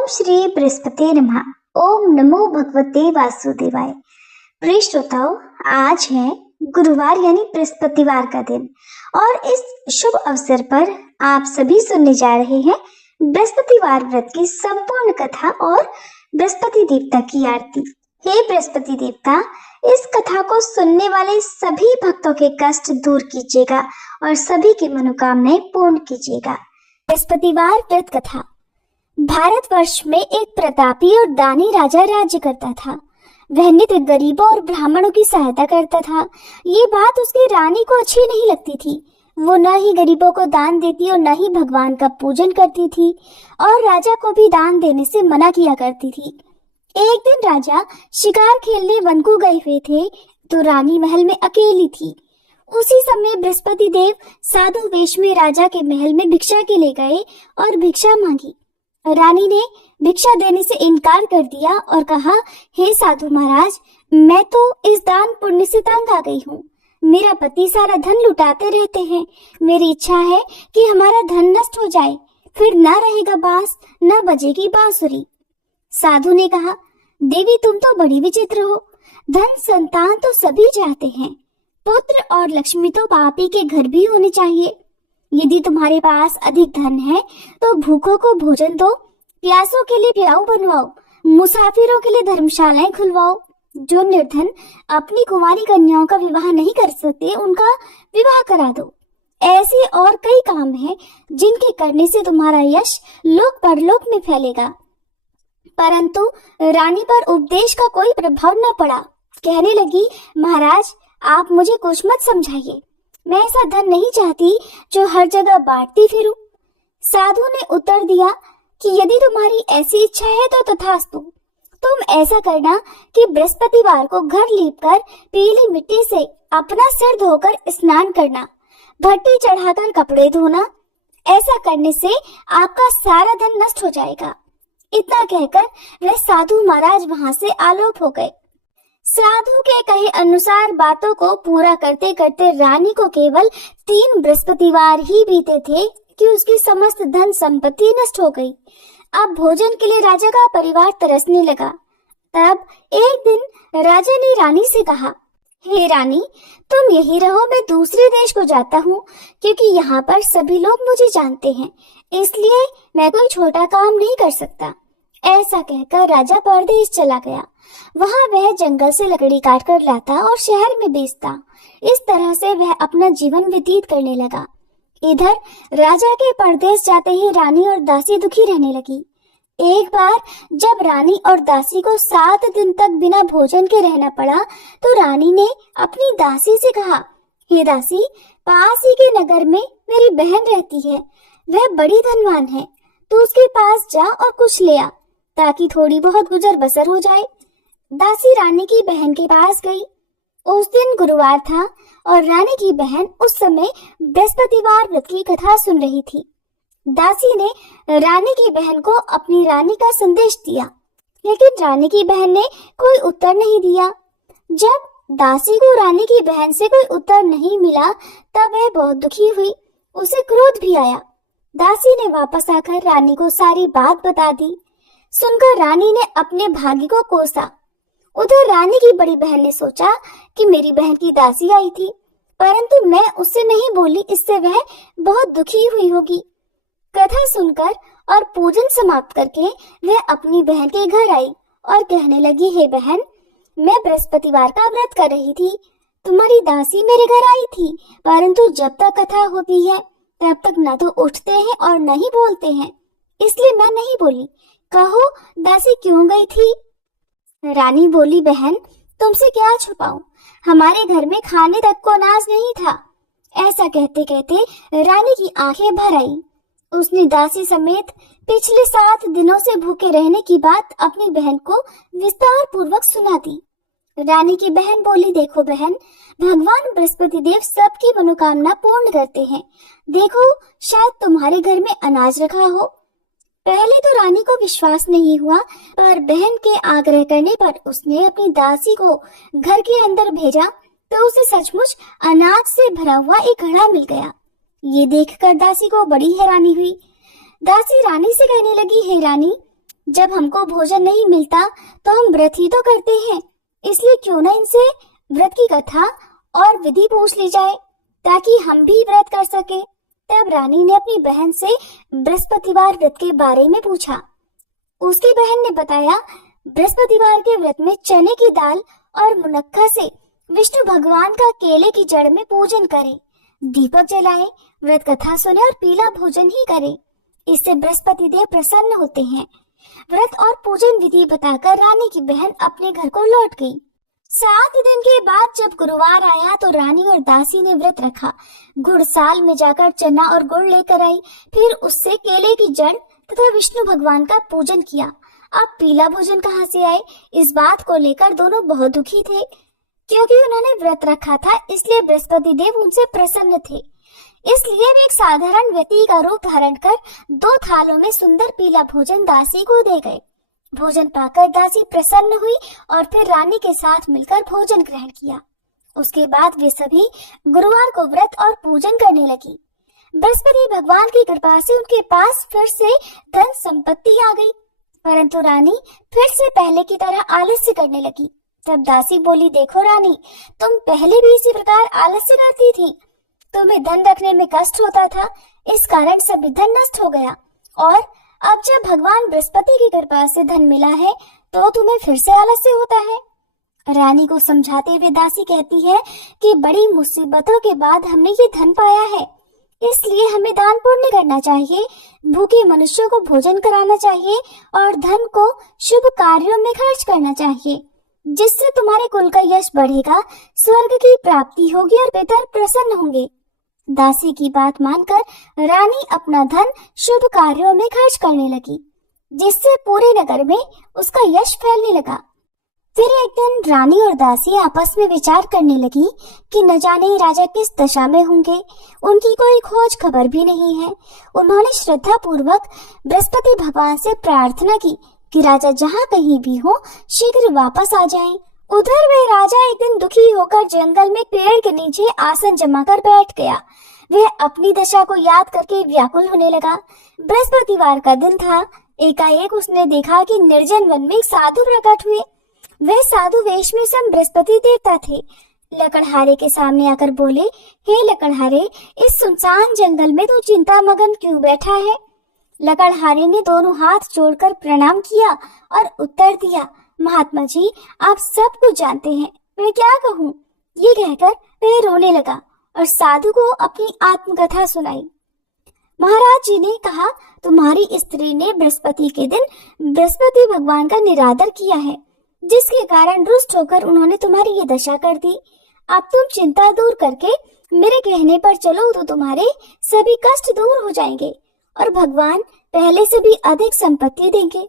ओम श्री बृहस्पति नमः। ओम नमो भगवते वासुदेवाय। प्रिय श्रोताओं, आज है गुरुवार यानी बृहस्पतिवार का दिन और इस शुभ अवसर पर आप सभी सुनने जा रहे हैं बृहस्पतिवार व्रत की संपूर्ण कथा और बृहस्पति देवता की आरती। हे बृहस्पति देवता, इस कथा को सुनने वाले सभी भक्तों के कष्ट दूर कीजिएगा और सभी की मनोकामनाएं पूर्ण कीजिएगा। बृहस्पतिवार व्रत कथा। भारतवर्ष में एक प्रतापी और दानी राजा राज्य करता था। वह नित्य गरीबों और ब्राह्मणों की सहायता करता था। ये बात उसकी रानी को अच्छी नहीं लगती थी। वो न ही गरीबों को दान देती और न ही भगवान का पूजन करती थी और राजा को भी दान देने से मना किया करती थी। एक दिन राजा शिकार खेलने वन को गए हुए थे तो रानी महल में अकेली थी। उसी समय बृहस्पति देव साधु वेश में राजा के महल में भिक्षा के लिए गए और भिक्षा मांगी। रानी ने भिक्षा देने से इनकार कर दिया और कहा, हे साधु महाराज, मैं तो इस दान पुण्य से तंग आ गई हूँ। मेरा पति सारा धन लुटाते रहते हैं। मेरी इच्छा है कि हमारा धन नष्ट हो जाए, फिर न रहेगा बांस न बजेगी बांसुरी। साधु ने कहा, देवी तुम तो बड़ी विचित्र हो। धन संतान तो सभी चाहते हैं, पुत्र और लक्ष्मी तो पापी के घर भी होने चाहिए। यदि तुम्हारे पास अधिक धन है तो भूखों को भोजन दो, प्यासों के लिए प्याऊ बनवाओ, मुसाफिरों के लिए धर्मशालाएं खुलवाओ। जो निर्धन अपनी कुंवारी कन्याओं का विवाह नहीं कर सकते उनका विवाह करा दो। ऐसे और कई काम हैं जिनके करने से तुम्हारा यश लोक परलोक में फैलेगा। परंतु रानी पर उपदेश का कोई प्रभाव न पड़ा। कहने लगी, महाराज आप मुझे कुछ मत समझाइए। मैं ऐसा धन नहीं चाहती जो हर जगह बांटती फिरूं। साधु ने उत्तर दिया कि यदि तुम्हारी ऐसी इच्छा है तो तथास्तु। तुम ऐसा करना कि बृहस्पतिवार को घर लीपकर पीली मिट्टी से अपना सिर धोकर स्नान करना, भट्टी चढ़ाकर कपड़े धोना। ऐसा करने से आपका सारा धन नष्ट हो जाएगा। इतना कहकर वह साधु महाराज वहां से आलोप हो गए। साधु के कहे अनुसार बातों को पूरा करते करते रानी को केवल 3 बृहस्पतिवार ही बीते थे कि उसकी समस्त धन संपत्ति नष्ट हो गई। अब भोजन के लिए राजा का परिवार तरसने लगा। तब एक दिन राजा ने रानी से कहा, हे रानी, तुम यही रहो, मैं दूसरे देश को जाता हूँ क्योंकि यहाँ पर सभी लोग मुझे जानते हैं, इसलिए मैं कोई छोटा काम नहीं कर सकता। ऐसा कहकर राजा परदेश चला गया। वहां वह जंगल से लकड़ी काट कर लाता और शहर में बेचता। इस तरह से वह अपना जीवन व्यतीत करने लगा। इधर राजा के परदेश जाते ही रानी और दासी दुखी रहने लगी। एक बार जब रानी और दासी को 7 दिन तक बिना भोजन के रहना पड़ा तो रानी ने अपनी दासी से कहा, हे दासी, पास ही के नगर में मेरी बहन रहती है, वह बड़ी धनवान है, तू उसके पास जा और कुछ ले आ ताकि थोड़ी बहुत गुजर बसर हो जाए। दासी रानी की बहन के पास गई। उस दिन गुरुवार था और रानी की बहन उस समय बृहस्पतिवार व्रत की कथा सुन रही थी। दासी ने रानी की बहन को अपनी रानी का संदेश दिया, लेकिन रानी की बहन ने कोई उत्तर नहीं दिया। जब दासी को रानी की बहन से कोई उत्तर नहीं मिला तब वह बहुत दुखी हुई। उसे क्रोध भी आया। दासी ने वापस आकर रानी को सारी बात बता दी। सुनकर रानी ने अपने भाग्य को कोसा। उधर रानी की बड़ी बहन ने सोचा कि मेरी बहन की दासी आई थी, परंतु मैं उससे नहीं बोली, इससे वह बहुत दुखी हुई होगी। कथा सुनकर और पूजन समाप्त करके वह अपनी बहन के घर आई और कहने लगी, हे बहन, मैं बृहस्पतिवार का व्रत कर रही थी। तुम्हारी दासी मेरे घर आई थी, परंतु जब तक कथा होती है तब तक न तो उठते हैं और न ही बोलते हैं, इसलिए मैं नहीं बोली। कहो दासी क्यों गई थी? रानी बोली, बहन तुमसे क्या छुपाऊं, हमारे घर में खाने तक को अनाज नहीं था। ऐसा कहते कहते रानी की आंखें भर आई। उसने दासी समेत पिछले 7 दिनों से भूखे रहने की बात अपनी बहन को विस्तार पूर्वक सुना दी। रानी की बहन बोली, देखो बहन, भगवान बृहस्पति देव सबकी मनोकामना पूर्ण करते हैं। देखो शायद तुम्हारे घर में अनाज रखा हो। पहले तो रानी को विश्वास नहीं हुआ, पर बहन के आग्रह करने पर उसने अपनी दासी को घर के अंदर भेजा तो उसे सचमुच अनाज से भरा हुआ एक घड़ा मिल गया। ये देखकर दासी को बड़ी हैरानी हुई। दासी रानी से कहने लगी, हे रानी, जब हमको भोजन नहीं मिलता तो हम व्रत ही तो करते हैं, इसलिए क्यों ना इनसे व्रत की कथा और विधि पूछ ली जाए ताकि हम भी व्रत कर सके। तब रानी ने अपनी बहन से बृहस्पतिवार व्रत के बारे में पूछा। उसकी बहन ने बताया, बृहस्पतिवार के व्रत में चने की दाल और मुनक्का से विष्णु भगवान का केले की जड़ में पूजन करें, दीपक जलाएं, व्रत कथा सुने और पीला भोजन ही करें। इससे बृहस्पति देव प्रसन्न होते हैं। व्रत और पूजन विधि बताकर रानी की बहन अपने घर को लौट गई। 7 दिन के बाद जब गुरुवार आया तो रानी और दासी ने व्रत रखा। घुड़साल में जाकर चना और गुड़ लेकर आई, फिर उससे केले की जड़ तथा विष्णु भगवान का पूजन किया। अब पीला भोजन कहाँ से आए, इस बात को लेकर दोनों बहुत दुखी थे। क्योंकि उन्होंने व्रत रखा था, इसलिए बृहस्पति देव उनसे प्रसन्न थे। इसलिए वे एक साधारण व्यक्ति का रूप धारण कर 2 थालों में सुंदर पीला भोजन दासी को दे गए। भोजन पाकर दासी प्रसन्न हुई और फिर रानी के साथ मिलकर भोजन ग्रहण किया। उसके बाद वे सभी गुरुवार को व्रत और पूजन करने लगी। बृहस्पति भगवान की कृपा से उनके पास फिर से धन संपत्ति आ गई, परंतु रानी फिर से पहले की तरह आलस्य करने लगी। तब दासी बोली, देखो रानी, तुम पहले भी इसी प्रकार आलस्य करती थी। तुम्हें धन रखने में कष्ट होता था, इस कारण सभी धन नष्ट हो गया, और अब जब भगवान बृहस्पति की कृपा से धन मिला है तो तुम्हें फिर से आलस्य होता है। रानी को समझाते हुए दासी कहती है कि बड़ी मुसीबतों के बाद हमने ये धन पाया है, इसलिए हमें दान पुण्य करना चाहिए, भूखे मनुष्यों को भोजन कराना चाहिए और धन को शुभ कार्यों में खर्च करना चाहिए, जिससे तुम्हारे कुल का यश बढ़ेगा, स्वर्ग की प्राप्ति होगी और पितर प्रसन्न होंगे। दासी की बात मानकर रानी अपना धन शुभ कार्यों में खर्च करने लगी, जिससे पूरे नगर में उसका यश फैलने लगा। फिर एक दिन रानी और दासी आपस में विचार करने लगी कि न जाने राजा किस दशा में होंगे, उनकी कोई खोज खबर भी नहीं है। उन्होंने श्रद्धा पूर्वक बृहस्पति भगवान से प्रार्थना की कि राजा जहाँ कहीं भी हो शीघ्र वापस आ जाएं। उधर वे राजा एक दिन दुखी होकर जंगल में पेड़ के नीचे आसन जमाकर बैठ गया। वह अपनी दशा को याद करके व्याकुल होने लगा। बृहस्पतिवार का दिन था। एकाएक उसने देखा कि निर्जन वन में एक साधु प्रकट हुए। वह साधु वेश में स्वयं बृहस्पति देवता थे। लकड़हारे के सामने आकर बोले, हे लकड़हारे, इस सुनसान जंगल में तू चिंता मगन क्यों बैठा है? लकड़हारे ने दोनों हाथ जोड़कर प्रणाम किया और उत्तर दिया, महात्मा जी, आप सब कुछ जानते हैं, मैं क्या कहूँ? ये कहकर वह रोने लगा और साधु को अपनी आत्मकथा सुनाई। महाराज जी ने कहा, तुम्हारी स्त्री ने बृहस्पति के दिन बृहस्पति भगवान का निरादर किया है, जिसके कारण रुष्ट होकर उन्होंने तुम्हारी ये दशा कर दी। अब तुम चिंता दूर करके मेरे कहने पर चलो तो तुम्हारे सभी कष्ट दूर हो जाएंगे और भगवान पहले से भी अधिक संपत्ति देंगे।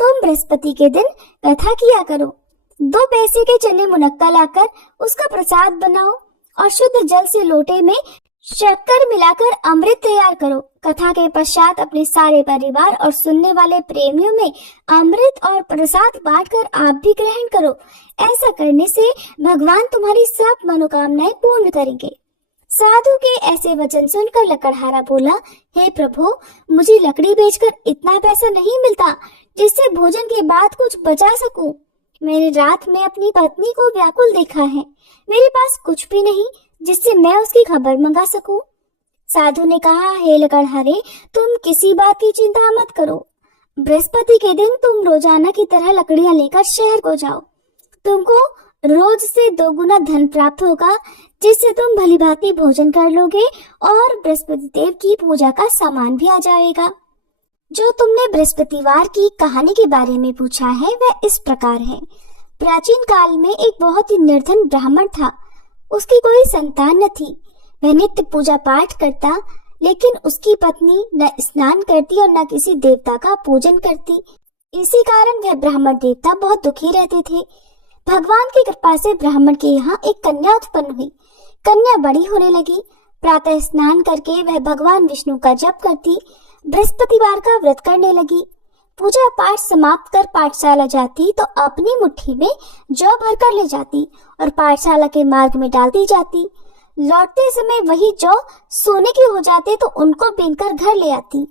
तुम बृहस्पति के दिन कथा किया करो, 2 पैसे के चने मुनक्का लाकर उसका प्रसाद बनाओ और शुद्ध जल से लोटे में शक्कर मिलाकर अमृत तैयार करो। कथा के पश्चात अपने सारे परिवार और सुनने वाले प्रेमियों में अमृत और प्रसाद बांटकर आप भी ग्रहण करो। ऐसा करने से भगवान तुम्हारी सब मनोकामनाएं पूर्ण करेंगे। साधु के ऐसे वचन सुनकर लकड़हारा बोला, हे प्रभु, मुझे लकड़ी बेचकर इतना पैसा नहीं मिलता जिससे भोजन के बाद कुछ बचा सकूं। मैंने रात में अपनी पत्नी को व्याकुल देखा है, मेरे पास कुछ भी नहीं जिससे मैं उसकी खबर मंगा सकूं। साधु ने कहा, हे लकड़हारे, तुम किसी बात की चिंता मत करो। बृहस्पति के दिन तुम रोजाना की तरह लकड़ियां लेकर शहर को जाओ। तुमको रोज से 2 गुना धन प्राप्त होगा, जिससे तुम भली भांति भोजन कर लोगे और बृहस्पति देव की पूजा का सामान भी आ जाएगा। जो तुमने बृहस्पतिवार की कहानी के बारे में पूछा है वह इस प्रकार है। प्राचीन काल में एक बहुत ही निर्धन ब्राह्मण था। उसकी कोई संतान न थी। वह नित्य पूजा पाठ करता, लेकिन उसकी पत्नी न स्नान करती और न किसी देवता का पूजन करती। इसी कारण वह ब्राह्मण देवता बहुत दुखी रहते थे। भगवान की कृपा से ब्राह्मण के यहाँ एक कन्या उत्पन्न हुई। कन्या बड़ी होने लगी। प्रातः स्नान करके वह भगवान विष्णु का जप करती, बृहस्पतिवार का व्रत करने लगी। पूजा पाठ समाप्त कर पाठशाला जाती तो अपनी मुट्ठी में जौ भर कर ले जाती और पाठशाला के मार्ग में डालती जाती। लौटते समय वही जौ सोने के हो जाते तो उनको बीनकर घर ले आती।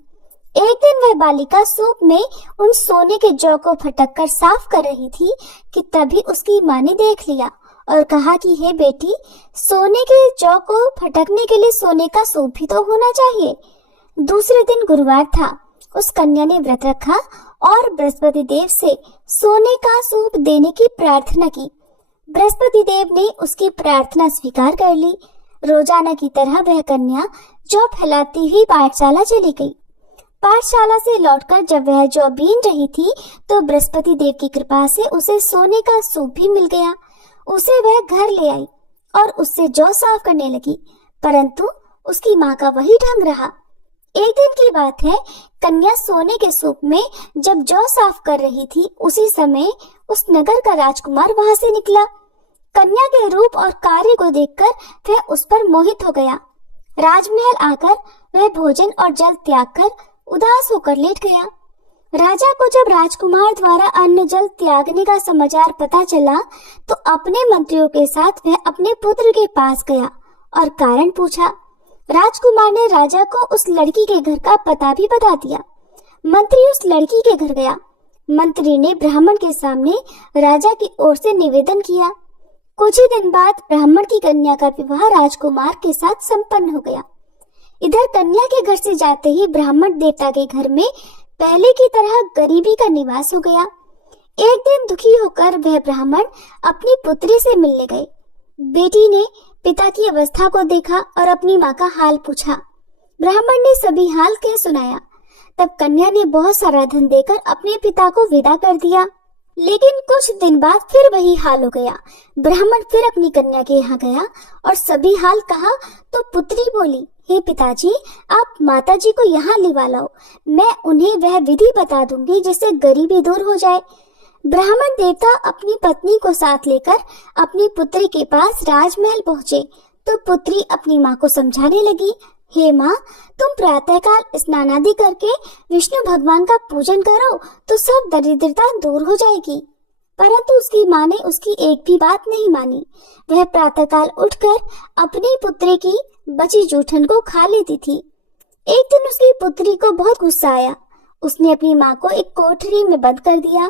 एक दिन वह बालिका सूप में उन सोने के जौ को फटक कर साफ कर रही थी कि तभी उसकी माँ ने देख लिया और कहा कि हे बेटी, सोने के जौ को फटकने के लिए सोने का सूप भी तो होना चाहिए। दूसरे दिन गुरुवार था। उस कन्या ने व्रत रखा और बृहस्पति देव से सोने का सूप देने की प्रार्थना की। बृहस्पति देव ने उसकी प्रार्थना स्वीकार कर ली। रोजाना की तरह वह कन्या जौ फैलाती हुई पाठशाला चली गई। पाठशाला से लौटकर जब वह जौ बीन रही थी तो बृहस्पति देव की कृपा से उसे सोने का सूप भी मिल गया। उसे वह घर ले आई और उससे जौ साफ करने लगी, परंतु उसकी माँ का वही ढंग रहा। एक दिन की बात है, कन्या सोने के सूप में जब जौ साफ कर रही थी, उसी समय उस नगर का राजकुमार वहां से निकला। कन्या के रूप और कार्य को देखकर वह उस पर मोहित हो गया। राजमहल आकर वह भोजन और जल त्याग कर उदास होकर लेट गया। राजा को जब राजकुमार द्वारा अन्न जल त्यागने का समाचार पता चला तो अपने मंत्रियों के साथ वह अपने पुत्र के पास गया और कारण पूछा। राजकुमार ने राजा को उस लड़की के घर का पता भी बता दिया। मंत्री उस लड़की के घर गया। मंत्री ने ब्राह्मण के सामने राजा की ओर से निवेदन किया। कुछ ही दिन बाद ब्राह्मण की कन्या का विवाह राजकुमार के साथ संपन्न हो गया। इधर कन्या के घर से जाते ही ब्राह्मण देवता के घर में पहले की तरह गरीबी का निवास हो गया। एक दिन दुखी होकर वह ब्राह्मण अपनी पुत्री से मिलने गए। बेटी ने पिता की अवस्था को देखा और अपनी माँ का हाल पूछा। ब्राह्मण ने सभी हाल कह सुनाया। तब कन्या ने बहुत सारा धन देकर अपने पिता को विदा कर दिया। लेकिन कुछ दिन बाद फिर वही हाल हो गया। ब्राह्मण फिर अपनी कन्या के यहाँ गया और सभी हाल कहा तो पुत्री बोली, हे पिताजी, आप माताजी को यहाँ लिवा लाओ, मैं उन्हें वह विधि बता दूंगी जिससे गरीबी दूर हो जाए। ब्राह्मण देवता अपनी पत्नी को साथ लेकर अपनी पुत्री के पास राजमहल पहुँचे तो पुत्री अपनी माँ को समझाने लगी, हे माँ, तुम प्रातःकाल स्नान आदि करके विष्णु भगवान का पूजन करो तो सब दरिद्रता दूर हो जाएगी। परंतु उसकी माँ ने उसकी एक भी बात नहीं मानी। वह प्रातःकाल उठकर अपनी पुत्री की बची जूठन को खा लेती थी। एक दिन उसकी पुत्री को बहुत गुस्सा आया। उसने अपनी माँ को एक कोठरी में बंद कर दिया।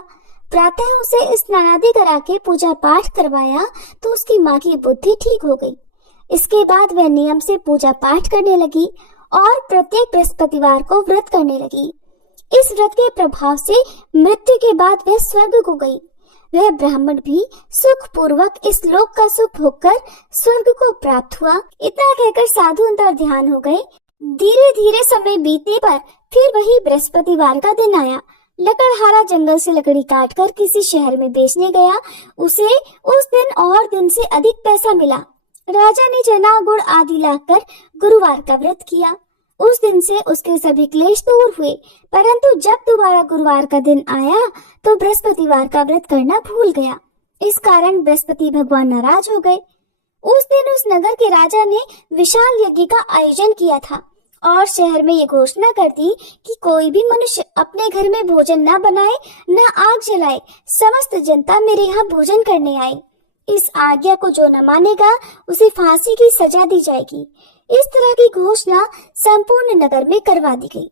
प्रातः उसे स्नान आदि करा के पूजा पाठ करवाया तो उसकी माँ की बुद्धि ठीक हो गई। इसके बाद वह नियम से पूजा पाठ करने लगी और प्रत्येक बृहस्पतिवार को व्रत करने लगी। इस व्रत के प्रभाव से मृत्यु के बाद वह स्वर्ग को गई। वह ब्राह्मण भी सुख पूर्वक इस लोक का सुख भोगकर स्वर्ग को प्राप्त हुआ। इतना कहकर साधु अंतर ध्यान हो गए। धीरे धीरे समय बीतने पर फिर वही बृहस्पतिवार का दिन आया। लकड़हारा जंगल से लकड़ी काटकर किसी शहर में बेचने गया। उसे उस दिन और दिन से अधिक पैसा मिला। राजा ने चना गुड़ आदि लाकर गुरुवार का व्रत किया। उस दिन से उसके सभी क्लेश दूर हुए। परंतु जब दोबारा गुरुवार का दिन आया तो बृहस्पतिवार का व्रत करना भूल गया। इस कारण बृहस्पति भगवान नाराज हो गए। उस दिन उस नगर के राजा ने विशाल यज्ञ का आयोजन किया था और शहर में ये घोषणा कर दी कि कोई भी मनुष्य अपने घर में भोजन न बनाए, न आग जलाए। समस्त जनता मेरे यहाँ भोजन करने आए। इस आज्ञा को जो न मानेगा उसे फांसी की सजा दी जाएगी। इस तरह की घोषणा संपूर्ण नगर में करवा दी गई।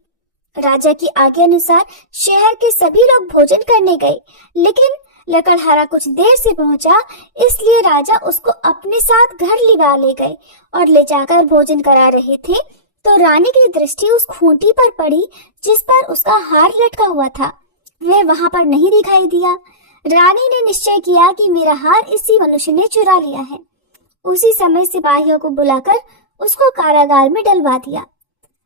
राजा की आज्ञा अनुसार शहर के सभी लोग भोजन करने गए, लेकिन लकड़हारा कुछ देर से पहुंचा, इसलिए राजा उसको अपने साथ घर लिवा ले गए और ले जाकर भोजन करा रहे थे तो रानी की दृष्टि उस खूंटी पर पड़ी जिस पर उसका हार लटका हुआ था। वह वहां पर नहीं दिखाई दिया। रानी ने निश्चय किया कि मेरा हार इसी मनुष्य ने चुरा लिया है। उसी समय सिपाहियों को बुलाकर उसको कारागार में डलवा दिया।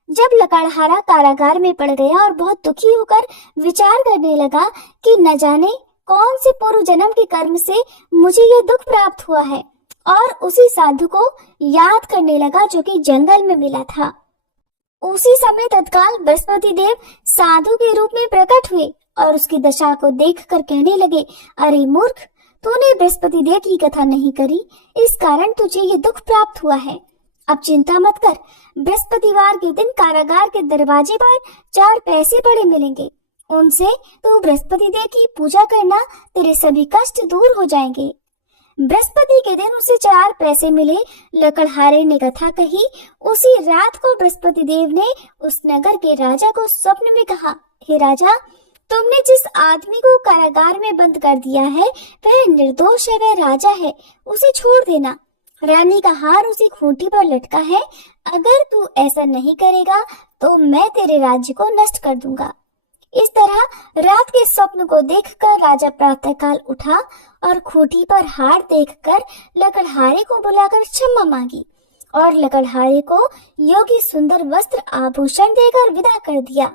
जब लकड़हारा कारागार में पड़ गया और बहुत दुखी होकर विचार करने लगा कि न जाने कौन से पूर्व जन्म के कर्म से मुझे यह दुख प्राप्त हुआ है, और उसी साधु को याद करने लगा जो कि जंगल में मिला था। उसी समय तत्काल बृहस्पति देव साधु के रूप में प्रकट हुए और उसकी दशा को देखकर कहने लगे, अरे मूर्ख, तूने बृहस्पति देव की कथा नहीं करी, इस कारण तुझे ये दुख प्राप्त हुआ है। अब चिंता मत कर, बृहस्पतिवार के दिन कारागार के दरवाजे पर 4 पैसे पड़े मिलेंगे। उनसे तो बृहस्पति देव की पूजा करना, तेरे सभी कष्ट दूर हो जाएंगे। बृहस्पति के दिन उसे 4 पैसे मिले। लकड़हारे ने कथा कही। उसी रात को बृहस्पति देव ने उस नगर के राजा को स्वप्न में कहा, हे राजा, तुमने जिस आदमी को कारागार में बंद कर दिया है वह निर्दोष है, वह राजा है, उसे छोड़ देना। रानी का हार उसी खूंटी पर लटका है। अगर तू ऐसा नहीं करेगा तो मैं तेरे राज्य को नष्ट कर दूंगा। इस तरह रात के स्वप्न को देखकर राजा प्रातःकाल उठा और खूंटी पर हार देखकर लकड़हारे को बुलाकर क्षमा मांगी और लकड़हारे को योगी सुंदर वस्त्र आभूषण देकर विदा कर दिया।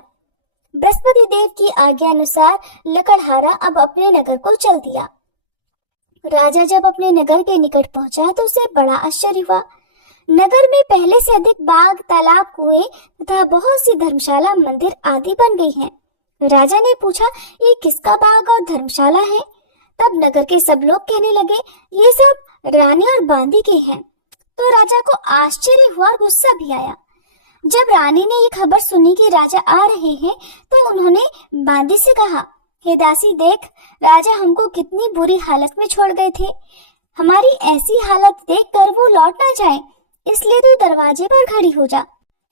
बृहस्पति देव की आज्ञा अनुसार लकड़हारा अब अपने नगर को चल दिया। राजा जब अपने नगर के निकट पहुंचा तो उसे बड़ा आश्चर्य हुआ। नगर में पहले से अधिक बाग, तालाब, कुएं तथा बहुत सी धर्मशाला, मंदिर आदि बन गई हैं। राजा ने पूछा, ये किसका बाग और धर्मशाला है? तब नगर के सब लोग कहने लगे, ये सब रानी और बांदी के हैं। तो राजा को आश्चर्य हुआ और गुस्सा भी आया। जब रानी ने ये खबर सुनी कि राजा आ रहे हैं तो उन्होंने बांदी से कहा, हे दासी, देख, राजा हमको कितनी बुरी हालत में छोड़ गए थे। हमारी ऐसी हालत देखकर वो लौट ना जाए, इसलिए तू दरवाजे पर खड़ी हो जा।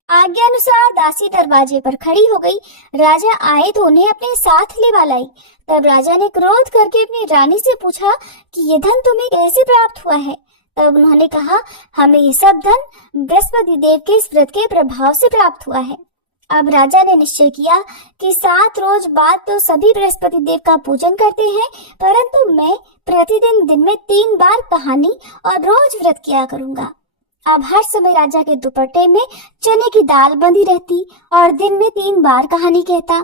आज्ञा अनुसार दासी दरवाजे पर खड़ी हो गई। राजा आए तो उन्हें अपने साथ ले लाई। तब राजा ने क्रोध करके अपनी रानी से पूछा कि ये धन तुम्हें कैसे प्राप्त हुआ है? तब उन्होंने कहा, हमें ये सब धन बृहस्पति देव के इस व्रत के प्रभाव से प्राप्त हुआ है। अब राजा ने निश्चय किया कि 7 रोज बाद तो सभी बृहस्पति देव का पूजन करते हैं, परंतु मैं प्रतिदिन दिन में 3 बार कहानी और रोज व्रत किया करूंगा। अब हर समय राजा के दुपट्टे में चने की दाल बंधी रहती और दिन में 3 बार कहानी कहता।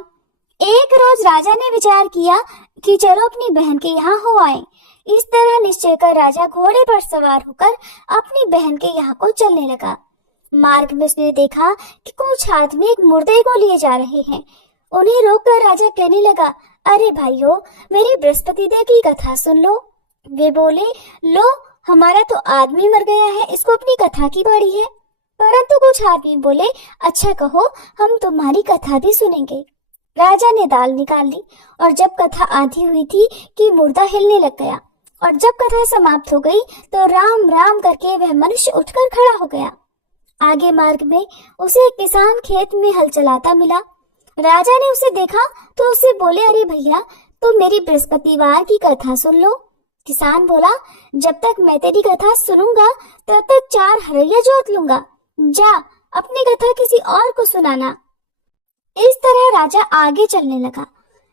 एक रोज राजा ने विचार किया कि चलो अपनी बहन के यहाँ हो आए। इस तरह निश्चय कर राजा घोड़े पर सवार होकर अपनी बहन के यहाँ को चलने लगा। मार्ग में उसने देखा कि कुछ आदमी एक मुर्दे को लिए जा रहे हैं। उन्हें रोककर राजा कहने लगा, अरे भाइयों, मेरी बृहस्पति देव की कथा सुन लो। वे बोले, लो, हमारा तो आदमी मर गया है, इसको अपनी कथा की पड़ी है। परंतु कुछ आदमी बोले, अच्छा कहो, हम तुम्हारी कथा भी सुनेंगे। राजा ने दाल निकाल ली और जब कथा आधी हुई थी कि मुर्दा हिलने लग गया और जब कथा समाप्त हो गई तो राम राम करके वह मनुष्य उठकर खड़ा हो गया। आगे मार्ग में उसे एक किसान खेत में हल चलाता मिला। राजा ने उसे देखा तो उसे बोले, अरे भैया, तुम मेरी बृहस्पतिवार की कथा सुन लो। किसान बोला, जब तक मैं तेरी कथा सुनूंगा तब तक 4 हरैया जोत लूंगा। जा, अपनी कथा किसी और को सुनाना। इस तरह राजा आगे चलने लगा।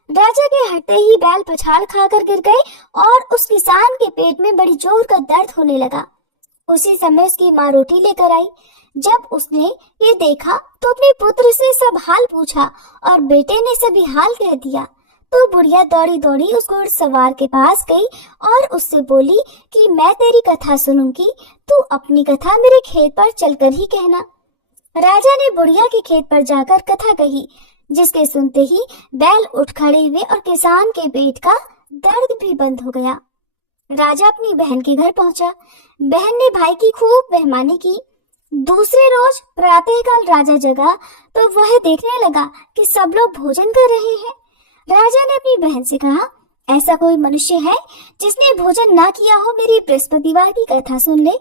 राजा के हटते ही बैल पछाड़ खाकर गिर गए और उस किसान के पेट में बड़ी जोर का दर्द होने लगा। उसी समय उसकी माँ रोटी लेकर आई। जब उसने ये देखा तो अपने पुत्र से सब हाल पूछा और बेटे ने सभी हाल कह दिया। तो बुढ़िया दौड़ी दौड़ी उस घुड़सवार के पास गई और उससे बोली कि मैं तेरी कथा सुनूंगी, तू अपनी कथा मेरे खेत पर चलकर ही कहना। राजा ने बुढ़िया के खेत पर जाकर कथा कही, जिसके सुनते ही बैल उठ खड़े हुए और किसान के पेट का दर्द भी बंद हो गया। राजा अपनी बहन के घर पहुंचा। बहन ने भाई की खूब मेहमानी की। दूसरे रोज प्रातःकाल राजा जगा तो वह देखने लगा कि सब लोग भोजन कर रहे हैं। राजा ने अपनी बहन से कहा, ऐसा कोई मनुष्य है जिसने भोजन ना किया हो? मेरी बृहस्पतिवार की कथा सुन ले।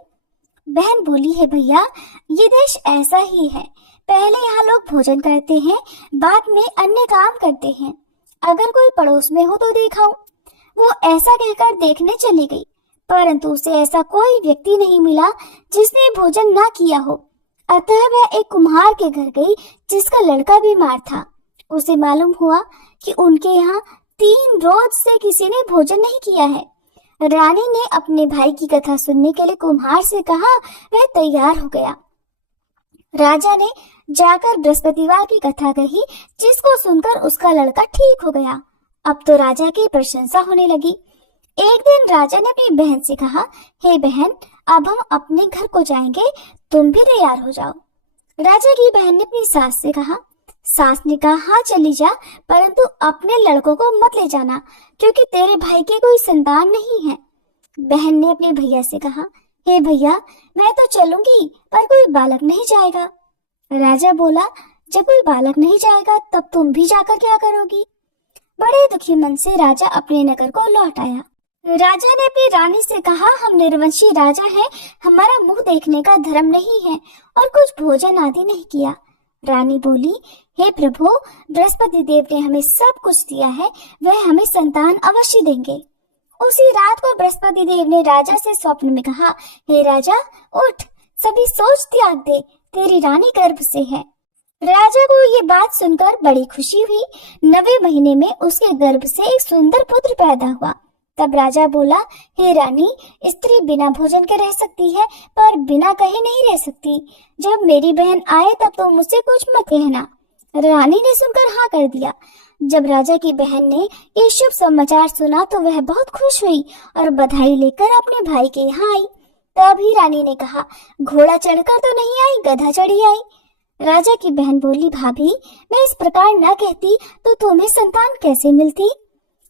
बहन बोली, है भैया, ये देश ऐसा ही है। पहले यहाँ लोग भोजन करते हैं, बाद में अन्य काम करते हैं। अगर कोई पड़ोस में हो तो दिखाऊं। वो ऐसा कहकर देखने चली गई, परंतु उसे ऐसा कोई व्यक्ति नहीं मिला जिसने भोजन ना किया हो। अतः वह एक कुम्हार के घर गई जिसका लड़का बीमार था। उसे मालूम हुआ कि उनके यहाँ 3 रोज से किसी ने भोजन नहीं किया है। रानी ने अपने भाई की कथा सुनने के लिए कुम्हार से कहा, वह तैयार हो गया। राजा ने जाकर बृहस्पतिवार की कथा कही, जिसको सुनकर उसका लड़का ठीक हो गया। अब तो राजा की प्रशंसा होने लगी। एक दिन राजा ने अपनी बहन से कहा, हे बहन, अब हम अपने घर को जाएंगे, तुम भी तैयार हो जाओ। राजा की बहन ने अपनी सास से कहा। सास ने कहा, हाँ चली जा, परंतु अपने लड़कों को मत ले जाना, क्योंकि तेरे भाई की कोई संतान नहीं है। बहन ने अपने भैया से कहा, हे भैया, मैं तो चलूंगी, पर कोई बालक नहीं जाएगा। राजा बोला, जब कोई बालक नहीं जाएगा तब तुम भी जाकर क्या करोगी? बड़े दुखी मन से राजा अपने नगर को लौट आया। राजा ने अपनी रानी से कहा, हम निर्वंशी राजा हैं, हमारा मुंह देखने का धर्म नहीं है और कुछ भोजन आदि नहीं किया। रानी बोली, हे प्रभु, बृहस्पति देव ने हमें सब कुछ दिया है, वह हमें संतान अवश्य देंगे। उसी रात को बृहस्पति देव ने राजा से स्वप्न में कहा, हे राजा, उठ, सभी सोच त्याग दे, तेरी रानी गर्भ से है। राजा को ये बात सुनकर बड़ी खुशी हुई। 9वें महीने में उसके गर्भ से एक सुंदर पुत्र पैदा हुआ। तब राजा बोला, हे रानी, स्त्री बिना भोजन के रह सकती है, पर बिना कहे नहीं रह सकती। जब मेरी बहन आए तब तो मुझसे कुछ मत कहना। रानी ने सुनकर हाँ कर दिया। जब राजा की बहन ने ये शुभ समाचार सुना तो वह बहुत खुश हुई और बधाई लेकर अपने भाई के यहाँ आई। तभी रानी ने कहा, घोड़ा चढ़कर तो नहीं आई, गधा चढ़ी आई। राजा की बहन बोली, भाभी, मैं इस प्रकार न कहती तो तुम्हें संतान कैसे मिलती।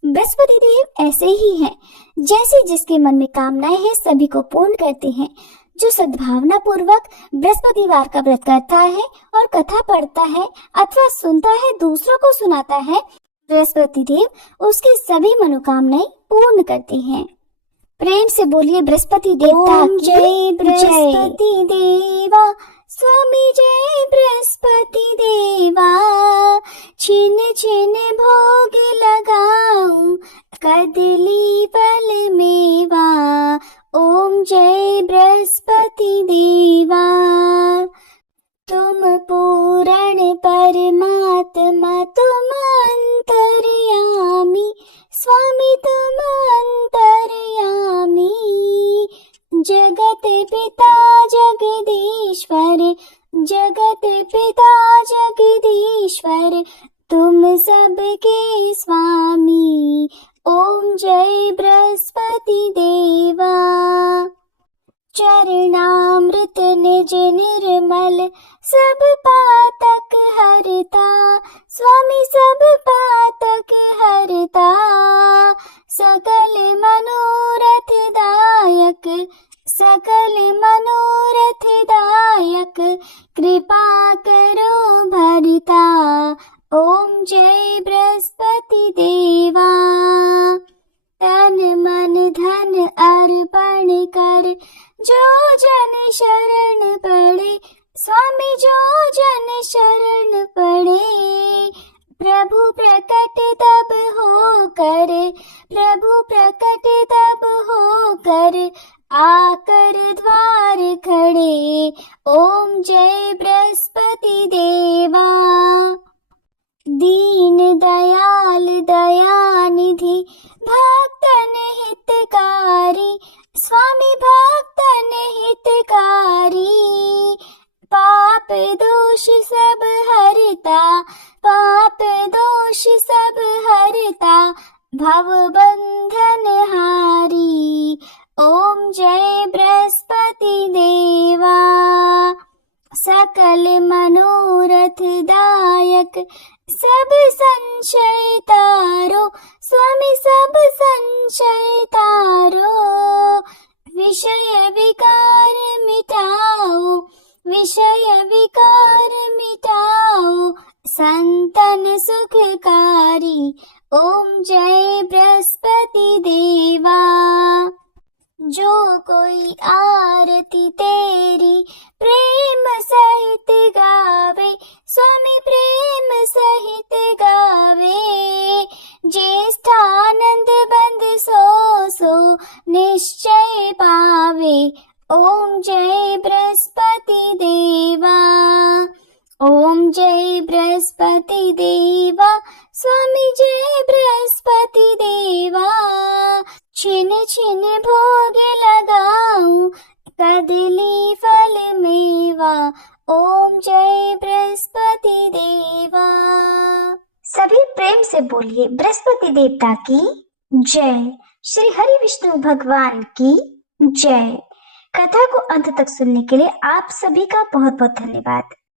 बृहस्पति देव ऐसे ही हैं, जैसे जिसके मन में कामनाएं हैं सभी को पूर्ण करते हैं। जो सद्भावना पूर्वक बृहस्पतिवार का व्रत करता है और कथा पढ़ता है अथवा सुनता है, दूसरों को सुनाता है, बृहस्पति देव उसकी सभी मनोकामनाएं पूर्ण करते हैं। प्रेम से बोलिए बृहस्पति देवता की जय। बृहस्पति देवा स्वामी जय बृहस्पति देवा, छिन छिन भोग लगाऊं कदली फल मेवा। ओम जय बृहस्पति देवा। तुम पूर्ण परमात्मा, तुम अंतर्यामी, स्वामी तुम अंतर्यामी। जगत पिता जगदीश्वर, जगत पिता जगदीश्वर, तुम सबके स्वामी। ओम जय बृहस्पति देवा। चरणामृत निज निर्मल, सब पातक हरता, स्वामी सब पातक हरता। सकल मनोरथ दायक, सकल मनोरथ दायक, कृपा करो भरता। ओम जय बृहस्पति देवा। तन मन धन अर्पण कर, जो जन शरण पड़े, स्वामी जो जन शरण पड़े। प्रभु प्रकट तब हो कर, प्रभु प्रकट तब हो कर, आकर द्वार खड़े। ओम जय बृहस्पति देवा। दीन दयाल दयानिधि, भक्तन हितकारी, स्वामी भक्तन हितकारी। पाप दोष सब हरता, पाप दोष सब हरता, भव बंधन हारी। ओम जय बृहस्पति देवा। सकल मनोरथ दायक, सब संशय तारो, स्वामी सब संशय तारो। विषय विकार मिटाओ, विषय विकार मिटाओ, संतन सुखकारी। ओम जय बृहस्पति देवा। जो कोई आरती तेरी प्रेम सहित गावे, स्वामी प्रेम सहित गावे। ज्येष्ठानंद बंद सो सो निश्चय पावे। ओम जय बृहस्पति देवा। ओम जय बृहस्पति देवा, स्वामी जय बृहस्पति देवा। छिन छिन भोग लगाऊं कदली फल मेवा। ओम जय बृहस्पति देवा। सभी प्रेम से बोलिए बृहस्पति देवता की जय। श्री हरि विष्णु भगवान की जय। कथा को अंत तक सुनने के लिए आप सभी का बहुत बहुत धन्यवाद।